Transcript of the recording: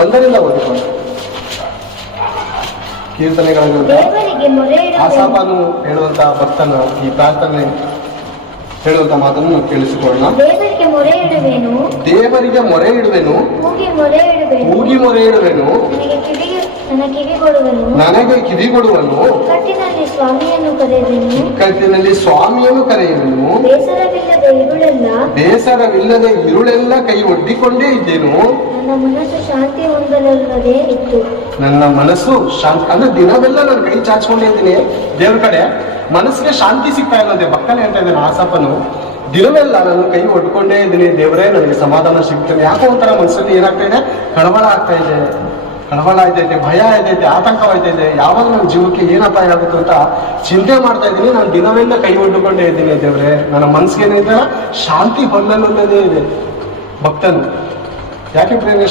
ಒಂದರಿಂದ ಓದಿಕೊಂಡು ಕೀರ್ತನೆಗಳನ್ನು ಆಸಾಫನು ಹೇಳುವಂತಹ ಭಕ್ತನ ಈ ಪ್ರಾರ್ಥನೆ ಹೇಳುವಂತ ಮಾತನ್ನು ನಾವು ಕೇಳಿಸಿಕೊಳ್ಳೋಣ. ದೇವರಿಗೆ ಮೊರೆ ಇಡುವೆನು, ಕೂಗಿ ಮೊರೆ ಇಡುವೆನು, ನನಗೆ ಕಿವಿಗೊಡುವನು, ಕಟ್ಟಿನಲ್ಲಿ ಸ್ವಾಮಿಯನ್ನು ಕರೆಯುವೆನು, ಬೇಸರವಿಲ್ಲದೆ ಇರುಳೆಲ್ಲ ಕೈ ಒಡ್ಡಿಕೊಂಡೇ ಇದ್ದೇನು, ನನ್ನ ಮನಸ್ಸು ಶಾಂತಿ ಅಂದ್ರೆ ದಿನವೆಲ್ಲ ನಾನು ಕೈ ಚಾಚ್ಕೊಂಡೇ ಇದ್ದೀನಿ ದೇವ್ರ ಕಡೆ, ಮನಸ್ಸಿಗೆ ಶಾಂತಿ ಸಿಗ್ತಾ ಇಲ್ಲದೆ ಭಕ್ತನೇ ಅಂತ ಇದ್ದೇನೆ ಆಸಪ್ಪನು. ದಿನವೆಲ್ಲ ನಾನು ಕೈ ಒಡ್ಕೊಂಡೇ ಇದ್ದೀನಿ ದೇವರೇ, ನನಗೆ ಸಮಾಧಾನ ಸಿಗ್ತೇನೆ. ಯಾಕೋ ಒಂಥರ ಮನಸ್ಸಲ್ಲಿ ಏನಾಗ್ತಾ ಇದೆ, ಕಳವಳ ಆಗ್ತಾ ಇದೆ, ಕಳವಳ ಆಯ್ತೈತೆ, ಭಯ ಆಯ್ತೈತೆ, ಆತಂಕವಾಯ್ತೈತೆ, ಯಾವಾಗ ನನ್ನ ಜೀವಕ್ಕೆ ಏನಪ್ಪ ಆಗುತ್ತೆ ಅಂತ ಚಿಂತೆ ಮಾಡ್ತಾ ಇದ್ದೀನಿ. ನಾನು ದಿನವೆಲ್ಲ ಕೈ ಒಡ್ಕೊಂಡೇ ಇದ್ದೀನಿ ದೇವರೇ, ನನ್ನ ಮನಸ್ಸಿಗೆ ಏನಿದೆ ಶಾಂತಿ ಹೊಲ್ಲಲ್ಲದೇ ಇದೆ ಭಕ್ತನು. ಯಾಕೆ ಪ್ರೇಮ